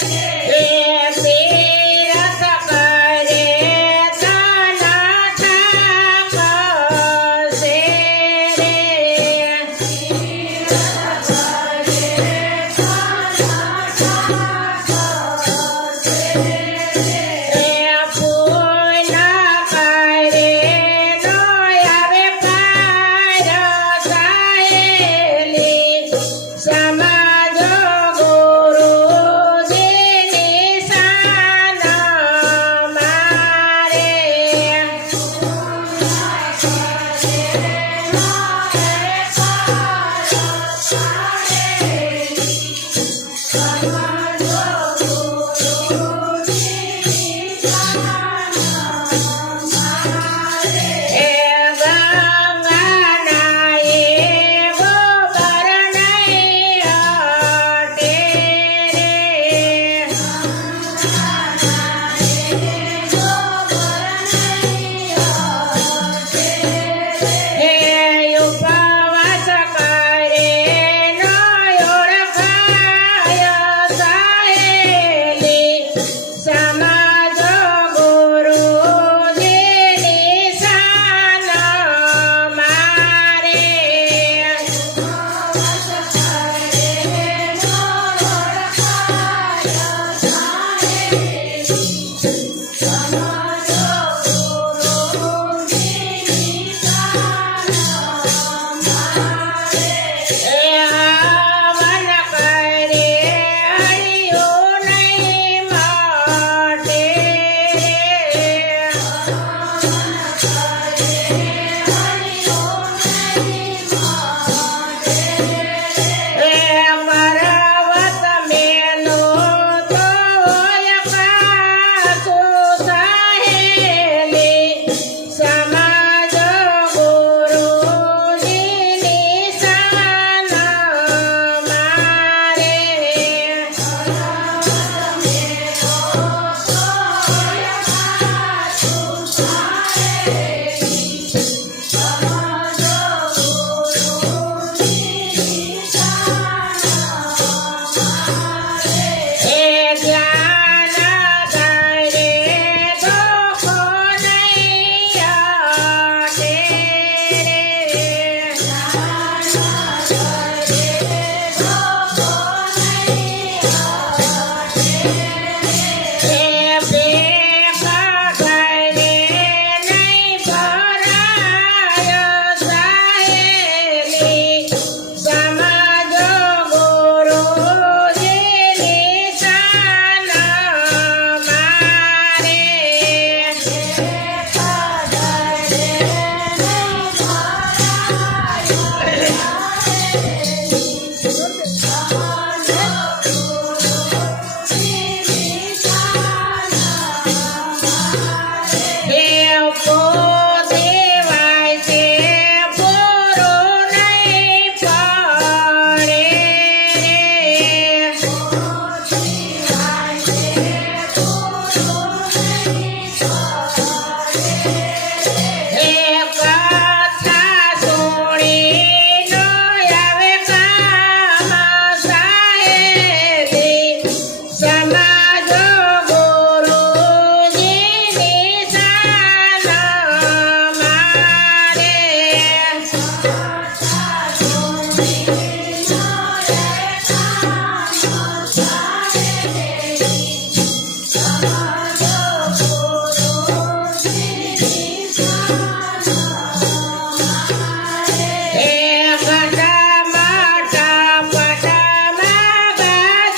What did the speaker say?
Yeah.